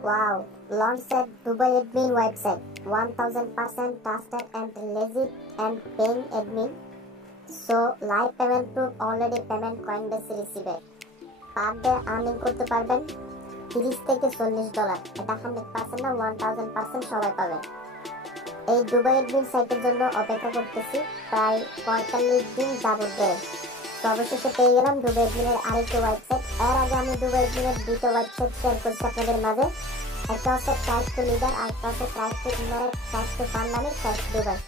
Wow, launched at Dubai admin website. 1000% trusted and legit and paying admin. So live payment proof already payment Coinbase receiver. Per day earning করতে পারবেন 30 থেকে $40 এটা 100% না 1000% সবাই পাবেন। এই দুবাই এডমিন সাইটের জন্য অপেক্ষা করতেছি প্রায় 45 দিন যাবত ধরে। তো অবশেষে পেয়ে গেলাম দুবাই এডমিনের আরেকটি ওয়েবসাইট। এর আগে আমি দুবাই এডমিনের দুটো ওয়েবসাইট শেয়ার করছি আপনাদের মাঝে। একটা হচ্ছে ট্রাইব টু লিডার আর একটা হচ্ছে tribe to inherit tribe to fund নামে ট্রাইব দুবাই।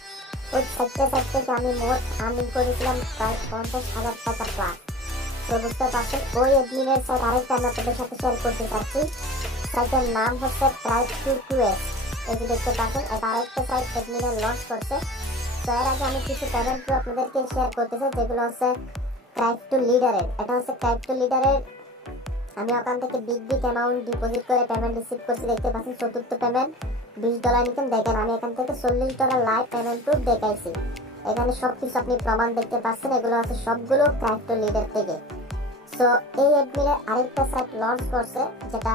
ওই সাইটটা থেকে আমি মোট আর্নিং করেছিলাম প্রায় 50,000 টাকা প্লাস। তো বুঝতে পারছেন ওই এডমিনের সাইট আরেকটা আমি আপনাদের সাথে শেয়ার করতে চাচ্ছি। সাইটের নাম হচ্ছে ট্রাইব টু কুয়েস। এই যে দেখতে পাচ্ছেন এটা আরেকটা সাইট এডমিনে লঞ্চ করছে। তো এর আগে আমি কিছু পেমেন্ট প্রুফ আপনাদেরকে শেয়ার করতে চাই যেগুলো হচ্ছে ট্রাইব টু লিডারের। এটা হচ্ছে ট্রাইব টু লিডারের। আমি ওখান থেকে বিগ অ্যামাউন্ট ডিপোজিট করে পেমেন্ট রিসিভ করছি। দেখতে পাচ্ছেন চতুর্থ পেমেন্ট $20 নিতেন। দেখেন আমি এখান থেকে $40 লাইভ পেমেন্ট প্রুফ দেখাইছি। এখানে সবকিছু আপনি প্রমাণ দেখতে পাচ্ছেন। এগুলো আছে সবগুলো ট্রাইব টু লিডার থেকে। সো এই এডমিনের আরেকটা সাইট লঞ্চ করছে যেটা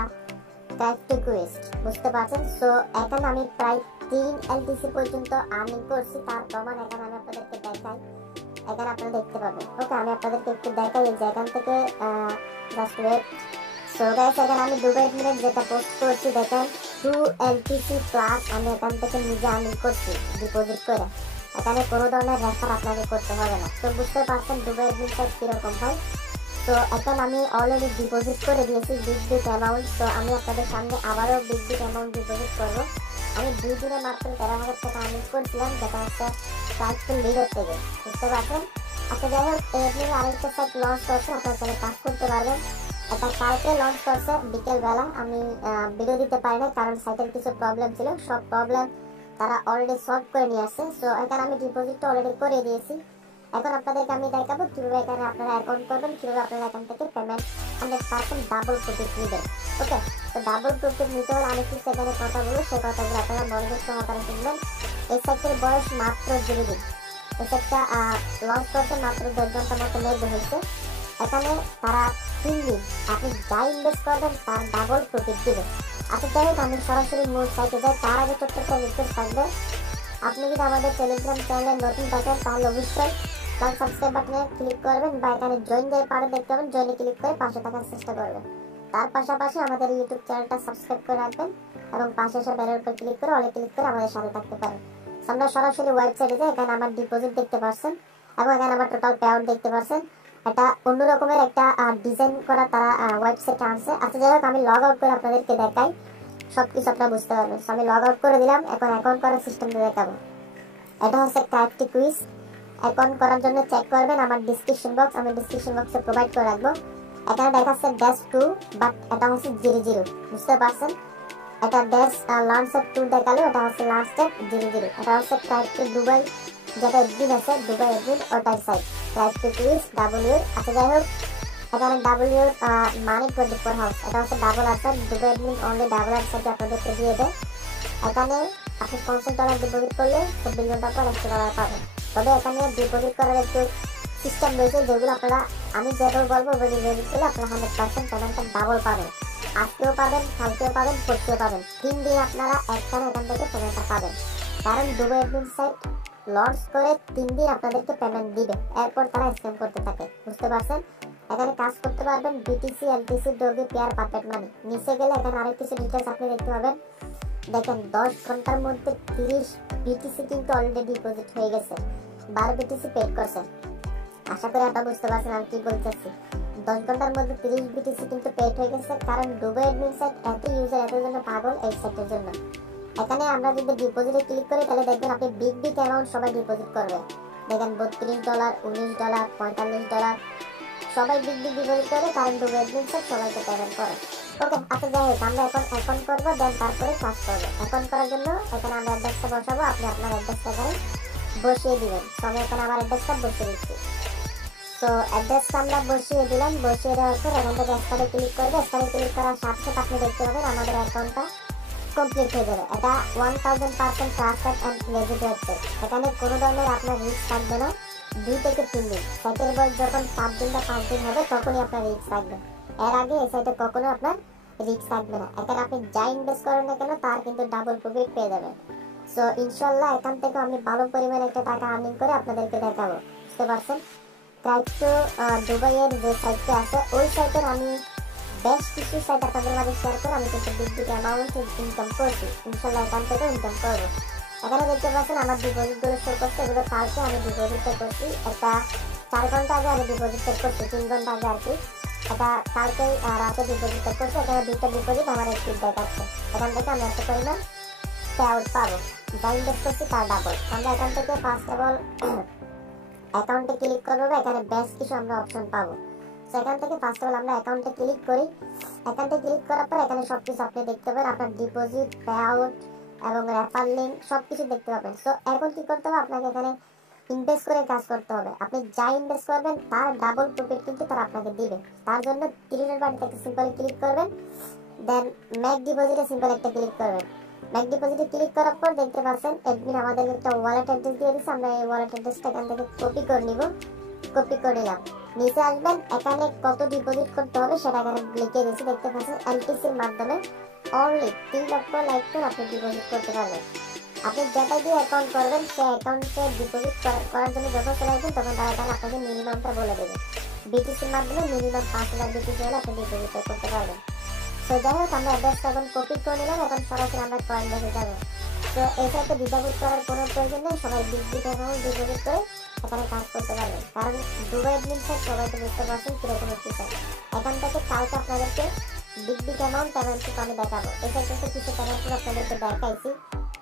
ট্রাইব টু কুয়েস্ট। বুঝতে পারছেন। সো এখানে আমি প্রায় 3 এলটিসি পর্যন্ত আর্নিং করছি। তার প্রমাণ এখানে আমি আপনাদেরকে দেখাই। এখানে আপনারা দেখতে পাবেন। ওকে আমি আপনাদেরকে একটু দেখাই যে এখান থেকে জাস্ট ওয়েট। সো গাইস এখানে আমি দুবাই এডমিনের যেটা পোস্ট করছি দেখেন 2 এলটিসি প্লাস আমি এখান থেকে নিজে আর্নিং করছি ডিপোজিট করে। এখানে কোনো ধরনের রেফার আপনাকে করতে হবে না। তো বুঝতে পারছেন দুবাই এডমিন সাইট কিরকম হয়। তো এখন আমি অলরেডি ডিপোজিট করে দিয়েছি বিগ অ্যামাউন্ট। তো আমি আপনাদের সামনে আবারও বিগ অ্যামাউন্ট ডিপোজিট করবো। আমি 2 দিনে মাত্র 13,000 টাকা আর্নিং করছিলাম যেটা হচ্ছে ট্রাইব টু লিডার থেকে। বুঝতে পারছেন। আচ্ছা যাই হোক এই এডমিনের আরেকটা সাইট লঞ্চ করছে আপনারা এখানে কাজ করতে পারবেন। এটা কালকে লঞ্চ করছে বিকেলবেলা। আমি ভিডিও দিতে পারি না কারণ সাইটের কিছু প্রবলেম ছিল। সব প্রবলেম তারা অলরেডি সলভ করে নিয়ে আসছে। সো এখানে আমি ডিপোজিটটা অলরেডি করে দিয়েছি। এখন আপনাদেরকে আমি দেখাবো কিভাবে এখানে আপনারা অ্যাকাউন্ট করবেন, কিভাবে আপনারা এখান থেকে পেমেন্ট 100% ডাবল প্রফিট নেবেন। ওকে তো ডাবল প্রফিট নিতে হলে আমি কিছু এখানে কথা বলবো, সেই কথাগুলো আপনারা মনোযোগ সহকারে শুনবেন। এই সাইটের বয়স মাত্র 0 দিন। এই সাইটটা লঞ্চ করতে মাত্র 10 ঘন্টা মতো লেট হয়েছে। এখানে তারা 3 দিন আপনি যা ইনভেস্ট করবেন তার ডাবল প্রফিট দিবে। আচ্ছা যাই হোক আমি সরাসরি মূল সাইটে যাই। তার আগে ছোট্ট একটা রিকোয়েস্ট থাকবে, আপনি যদি আমাদের টেলিগ্রাম চ্যানেলে নতুন থাকেন তাহলে অবশ্যই সাবস্ক্রাইব বাটনে ক্লিক করবেন বা এখানে জয়েন দিয়ে পারে দেখতে পাবেন। জয়েনে ক্লিক করে পাশে থাকার চেষ্টা করবেন। তার পাশাপাশি আমাদের ইউটিউব চ্যানেলটা সাবস্ক্রাইব করে রাখবেন এবং পাশে এসে বেলের উপর ক্লিক করে অলে ক্লিক করে আমাদের সাথে থাকতে পারেন। আমরা সরাসরি ওয়েবসাইটে যাই। এখানে আমার ডিপোজিট দেখতে পাচ্ছেন এবং এখানে আমার টোটাল পে আউট দেখতে পাচ্ছেন। এটা অন্য রকমের একটা ডিজাইন করা তারা ওয়েবসাইটে আনছে। আচ্ছা যাই হোক আমি লগ আউট করে আপনাদেরকে দেখাই, সবকিছু আপনারা বুঝতে পারবেন। আমি লগ আউট করে দিলাম। এখন অ্যাকাউন্ট করার সিস্টেমটা দেখাবো। এটা হচ্ছে ট্রাইব টু কুইজ। অ্যাকাউন্ট করার জন্য চেক করবেন আমার ডিসক্রিপশন বক্স, আমি ডিসক্রিপশন বক্সে প্রোভাইড করে রাখবো। এখানে দেখাচ্ছে -2 বাট এটা হচ্ছে 00। বুঝতে পারছেন। এটা লাঞ্চের 2 দেখালো, এটা হচ্ছে লাস্টের 00। এটা হচ্ছে ট্রাইব টু দুবাই যেটা এডমিন আছে দুবাই এডমিন ওটার site tribe to quiz W. আচ্ছা যাই হোক এখানে ডাব্লিউ মানে 24 হাউস। এটা হচ্ছে double answer Dubai admin only double answer আপনাদেরকে দিয়ে দেয়। এখানে আপনি $50 ডিপোজিট করলে 24 ঘন্টা পর $100 পাবেন। তবে এখানে ডিপোজিট করার একটু সিস্টেম রয়েছে যেগুলো আপনারা আমি যেভাবে বলবো ওই ডিপোজিট করলে আপনারা 100% পেমেন্টটা ডাবল পাবেন। আজকেও পাবেন, কালকেও পাবেন, পরশুও পাবেন। 3 দিন আপনারা একখানে এখান থেকে পেমেন্টটা পাবেন। কারণ দুবাই এডমিন সাইট লঞ্চ করে 3 দিন আপনাদেরকে পেমেন্ট দিবে, এরপর তারা স্ক্যাম করতে থাকে। বুঝতে পারছেন। এখানে কাজ করতে পারবেন বিটিসি, এলটিসি, ডোগি, পেয়ার, পারফেক্ট মানি। নিচে গেলে এখানে আরেক কিছু ডিটেলস আপনি দেখতে পাবেন। দেখেন 10 ঘন্টার মধ্যে 30 বিটিসি কিন্তু অলরেডি ডিপোজিট হয়ে গেছে। 12 বিটিসি পেড করছে। আশা করি আপনারা বুঝতে পারছেন আমি কি বলতেছি। 10 ঘন্টার মধ্যে 30 বিটিসি কিন্তু পেড হয়ে গেছে। কারণ দুবাই এডমিন সাইট এত ইউজার এত জন্য পাগল এই সাইটের জন্য। এখানে আমরা যদি ডিপোজিটে ক্লিক করি তাহলে দেখবেন আপনি বিগ অ্যামাউন্ট সবাই ডিপোজিট করবে। দেখেন $32, $19, $45 সবাই বিগ ডিপোজিট করে। কারণ দুবাই এডমিন সাইট সবাইকে পেমেন্ট করে। ওকে আচ্ছা যাই হোক আমরা এখন অ্যাকাউন্ট করবো, দেন তারপরে কাজ করবো। অ্যাকাউন্ট করার জন্য এখানে আমরা অ্যাড্রেসটা বসাবো। আপনি আপনার অ্যাড্রেসটা এখানে বসিয়ে দিবেন। তো আমি এখানে আমার অ্যাড্রেসটা বসিয়ে দিচ্ছি। তো অ্যাড্রেসটা আমরা বসিয়ে দিলাম। বসিয়ে দেওয়ার পর এখান থেকে স্টারে ক্লিক করবে। স্টারে ক্লিক করার সাথে সাথে আপনি দেখতে পাবেন আমাদের অ্যাকাউন্টটা কমপ্লিট হয়ে যাবে। এটা 1000% ট্রাস্টেড অ্যান্ড লেজিট ওয়েবসাইট। এখানে কোনো ধরনের আপনার রিস্ক থাকবে না। 2 থেকে 3 দিন সাইটের বয়স যখন 7 দিন বা 5 দিন হবে তখনই আপনার রিস্ক থাকবে। এর আগে এই সাইটে কখনো আপনার রিস্ক থাকবে না। এখানে আপনি যা ইনভেস্ট করেন না কেন তার কিন্তু ডাবল প্রফিট পেয়ে যাবেন। সো ইনশাল্লাহ এখান থেকে আমি ভালো পরিমাণে একটা টাকা আর্নিং করে আপনাদেরকে দেখাবো, বুঝতে পারছেন। ক্রাইপ্টো দুবাইয়ের যে সাইটটা আছে ওই সাইটের আমি বেশ কিছু সাইট আপনাদের মাঝে শেয়ার করে আমি কিন্তু বিগ বিগ অ্যামাউন্ট ইনকাম করছি, ইনশাল্লাহ এখান থেকে ইনকাম করবো। এখানে দেখতে পাচ্ছেন আমার ডিপোজিটগুলো শো করছে, এগুলো কালকে আমি ডিপোজিটটা করছি, একটা 4 ঘন্টা আগে আমি ডিপোজিটটা করছি, 3 ঘন্টা আগে আর কি। এটা কালকে রাতে ডিপোজিটটা করছি, এখানে 2টা ডিপোজিট আমার একটি দেখাচ্ছে। এখান থেকে আমি একটা পরিমাণ পে আউট পাবো, যা ইনভেস্ট করছি তার ডাবল। আমরা এখান থেকে ফার্স্ট অফ অল অ্যাকাউন্টে ক্লিক করবো, এখানে বেশ কিছু আমরা অপশন পাবো। তো এখান থেকে ফার্স্ট অফ অল আমরা অ্যাকাউন্টে ক্লিক করি। অ্যাকাউন্টে ক্লিক করার পর এখানে সবকিছু আপনি দেখতে পাবেন, আপনার ডিপোজিট, পে আউট এবং রেফার লিঙ্ক সবকিছু দেখতে পাবেন। সো এখন কি করতে হবে, আপনাকে এখানে ইনভেস্ট করে কাজ করতে হবে। আপনি যা ইনভেস্ট করবেন তার ডাবল প্রফিট কিন্তু তারা আপনাকে দিবে। তার জন্য 30 বাটনটা একটা সিম্পল ক্লিক করবেন, দেন মেক ডিপোজিটে সিম্পল একটা ক্লিক করবেন। মেক ডিপোজিটে ক্লিক করার পর দেখতে পাচ্ছেন অ্যাডমিন আমাদেরকে একটা ওয়ালেট অ্যাড্রেস দিয়ে দিচ্ছে, আমরা এই ওয়ালেট অ্যাড্রেসটা এখান থেকে কপি করে নিব। কপি করে নিলাম, নিচে আসবেন, এখানে কত ডিপোজিট করতে হবে সেটা এখানে লিখে দিয়েছি, দেখতে পাচ্ছেন এলটিসির মাধ্যমে অনলি 3 লক্ষ লাইক আপনি ডিপোজিট করতে পারবেন। আপনি যেটা দিয়ে অ্যাকাউন্ট করবেন সেই অ্যাকাউন্টে ডিপোজিট করার জন্য যখন চলে আসবেন তখন তারা এখানে আপনাকে মিনিমামটা বলে দেবে। বিটিসির মাধ্যমে মিনিমাম 5000 বিটিসি হলে আপনি ডিপোজিট করতে পারবেন। তো যাই হোক আমরা অ্যাড্রেসটা এখন কপি করে নিলাম, এখন সরাসরি আমরা কয়েন বেসে যাবো। তো এই সাইটে ডিপোজিট করার কোনো প্রয়োজন নেই, সবাই বিগ বিগ অ্যামাউন্ট ডিপোজিট করে এখানে কাজ করতে পারবেন, কারণ দুবাই অ্যাডমিন সাইট সবাই তো বুঝতে পারছেন কিরকম একটি সাইট। এখান থেকে কালকে আপনাদেরকে বিগ বিগ অ্যামাউন্ট পেমেন্ট আমি দেখাবো। এই সাইটে কিছু পেমেন্ট আপনাদেরকে দেখাইছি,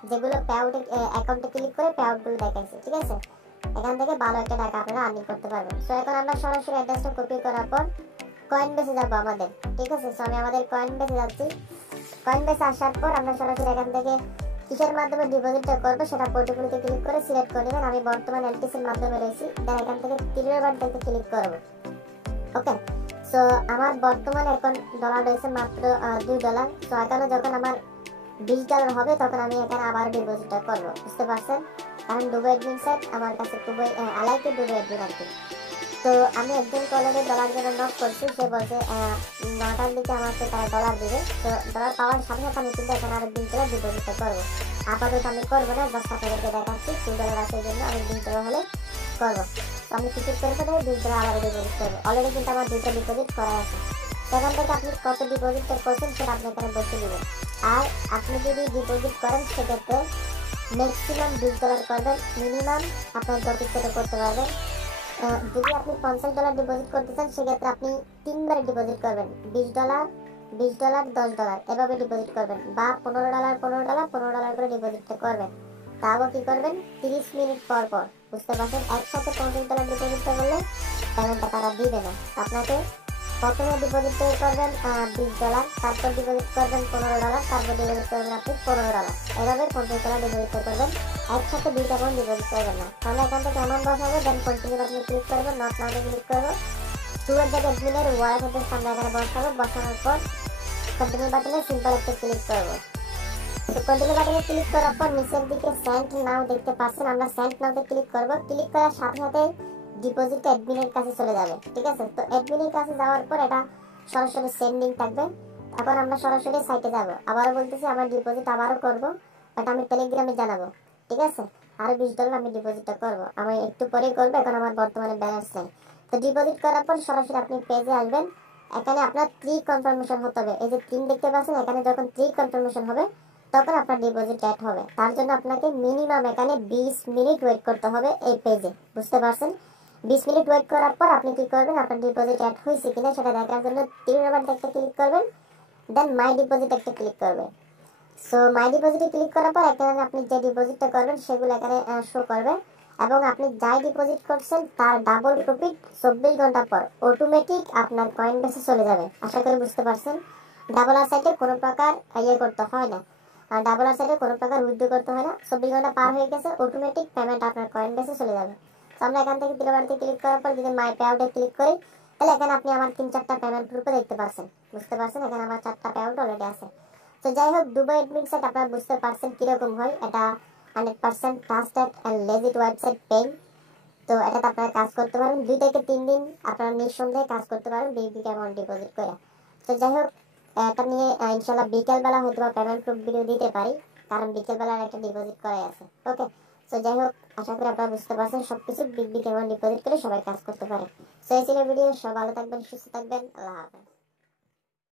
যেগুলো পে আউটে অ্যাকাউন্টে ক্লিক করে পে আউটগুলো দেখাইছি, ঠিক আছে। এখান থেকে ভালো একটা টাকা আপনারা আর্নিং করতে পারবেন। সো এখন আমরা সরাসরি অ্যাড্রেসটা কপি করার পর কয়েন বেসে যাবো আমাদের, ঠিক আছে। সো আমি আমাদের কয়েন বেসে যাচ্ছি। কয়েন বেসে আসার পর আমরা সরাসরি এখান থেকে কিসের মাধ্যমে ডিপোজিটটা করবো সেটা পোর্টফোলিওতে ক্লিক করে সিলেক্ট করে নেবেন। আমি বর্তমান এলটিসির মাধ্যমে রয়েছি, দেন এখান থেকে 30 বাটনটাতে ক্লিক করবো। ওকে, সো আমার বর্তমানে এখন ডলার রয়েছে মাত্র $2। সো এখানে যখন আমার $20 হবে তখন আমি এখানে আবার ডিপোজিটটা করবো, বুঝতে পারছেন। কারণ দুবাই অ্যাডমিন সাইট আমার কাছে খুবই আলাইকে দুবাই অ্যাডমিন আর কি। তো আমি একজনকে অলরেডি ডলার জন্য নক করছি, সে বলছে 9টার দিকে আমাকে তারা ডলার দিবে। তো ডলার পাওয়ার সাথে সাথে আমি কিন্তু এখানে আরো $20 ডিপোজিটটা করবো। আপাতত আমি করবো না, জাস্ট আপনাদেরকে দেখাচ্ছি $2 আছে জন্য আমি $20 হলে করবো। তো আমি টিকিট করে ফেলে $20 আবার ডিপোজিট করবো। অলরেডি কিন্তু আমার 2টা ডিপোজিট করা আছে। সেখান থেকে আপনি কত ডিপোজিটটা করছেন সেটা আপনি এখানে বসে দিবেন। আর আপনি যদি ডিপোজিট করেন সেক্ষেত্রে ম্যাক্সিমাম $20 করবেন, মিনিমাম আপনার যত সেটা করতে পারবেন। যদি আপনি $50 ডিপোজিট করতে চান সেক্ষেত্রে আপনি 3 বারে ডিপোজিট করবেন, $20, $20, $10 এভাবে ডিপোজিট করবেন, বা $15, $15, $15 করে ডিপোজিটটা করবেন। তাও কি করবেন 30 মিনিট পর পর, বুঝতে পারছেন। একসাথে $50 ডিপোজিটটা করলে পেমেন্টটা তারা দিবে না। আপনাকে প্রথমে ডিপোজিট করবেন $20, তারপর ডিপোজিট করবেন $15, তারপর ডিপোজিট করবেন আপনি $15, এভাবে $50 ডিপোজিট করবেন। একসাথে 2টা অ্যামাউন্ট ডিপোজিট করবেন না। তাহলে এখান থেকে অ্যামাউন্ট বসাবো, দেন কন্টিনিউ বাটনে ক্লিক করবো, নট নাওতে ক্লিক করবো, টুয়ার্ড দ্য অ্যাডমিনের ওয়ালেট অ্যাড্রেস আমরা এখানে বসাবো। বসানোর পর কন্টিনিউ বাটনে সিম্পল একটা ক্লিক করবো। তো কন্টিনিউ বাটনে ক্লিক করার পর নিচের দিকে সেন্ড নাও দেখতে পাচ্ছেন, আমরা সেন্ড নাওতে ক্লিক করবো। ক্লিক করার সাথে সাথে ডিপোজিট অ্যাডমিনের কাছে চলে যাবে, ঠিক আছে। তো অ্যাডমিনের কাছে যাওয়ার পর এটা সরাসরি সেন্ডিং থাকবে। এখন আমরা সরাসরি সাইটে যাব। আবারও বলতেছি আমার ডিপোজিট আবারও করবো, বাট আমি টেলিগ্রামে জানাবো, ঠিক আছে। আরো $20 আমি ডিপোজিটটা করবো, আমি একটু পরেই করবো, এখন আমার বর্তমানে ব্যালেন্স নেই। তো ডিপোজিট করার পর সরাসরি আপনি পেজে আসবেন। এখানে আপনার 3 কনফার্মেশন হতে হবে, এই যে 3 দেখতে পাচ্ছেন, এখানে যখন 3 কনফার্মেশন হবে তখন আপনার ডিপোজিট অ্যাড হবে। তার জন্য আপনাকে মিনিমাম এখানে 20 মিনিট ওয়েট করতে হবে এই পেজে, বুঝতে পারছেন। 20 মিনিট ওয়েট করার পর আপনি কি করবেন, আপনার ডিপোজিট অ্যাড হয়েছে কিনা সেটা দেখার জন্য 3 বাটনটা একটা ক্লিক করবেন, দেন মাই ডিপোজিট একটা ক্লিক করবেন। সো মাই ডিপোজিটে ক্লিক করার পর এখানে আপনি যে ডিপোজিটটা করবেন সেগুলো এখানে শো করবে, এবং আপনি যাই ডিপোজিট করছেন তার ডাবল প্রফিট 24 ঘন্টা পর অটোমেটিক আপনার কয়েন বেসে চলে যাবে। আশা করি বুঝতে পারছেন। ডাবল আর সাইটে কোনো প্রকার করতে হয় না, আর ডাবল আর সাইটে কোনো প্রকার উইথড্র করতে হয় না। 24 ঘন্টা পার হয়ে গেছে, অটোমেটিক পেমেন্ট আপনার কয়েন বেসে চলে যাবে। তো আমরা এখান থেকে তিনবারতে ক্লিক করার পর যদি মাই পে আউটে ক্লিক করি তাহলে এখানে আপনি আমার 3-4টা পেমেন্ট গ্রুপে দেখতে পাচ্ছেন, বুঝতে পারছেন। এখানে আমার 4টা পে আউট অলরেডি আছে। তো যাই হোক, দুবাই অ্যাডমিন সাইট আপনারা বুঝতে পারছেন কিরকম হয়। এটা 100% trusted and legit website paying. তো এটাতে আপনারা কাজ করতে পারেন 2 থেকে 3 দিন, আপনারা নিঃসন্দেহে কাজ করতে পারেন বিগ বিগ অ্যামাউন্ট ডিপোজিট করে। তো যাই হোক, এটা নিয়ে ইনশাআল্লাহ বিকেলবেলা হয়তো বা পেমেন্ট প্রুফ ভিডিও দিতে পারি, কারণ বিকেলবেলার একটা ডিপোজিট করাই আছে। ওকে, সো যাই হোক, আশা করি আপনারা বুঝতে পারছেন সবকিছু বিগ বিগ অ্যামাউন্ট ডিপোজিট করে সবাই কাজ করতে পারে। সো এই ছিল ভিডিও। সব ভালো থাকবেন, সুস্থ থাকবেন, আল্লাহ হাফেজ।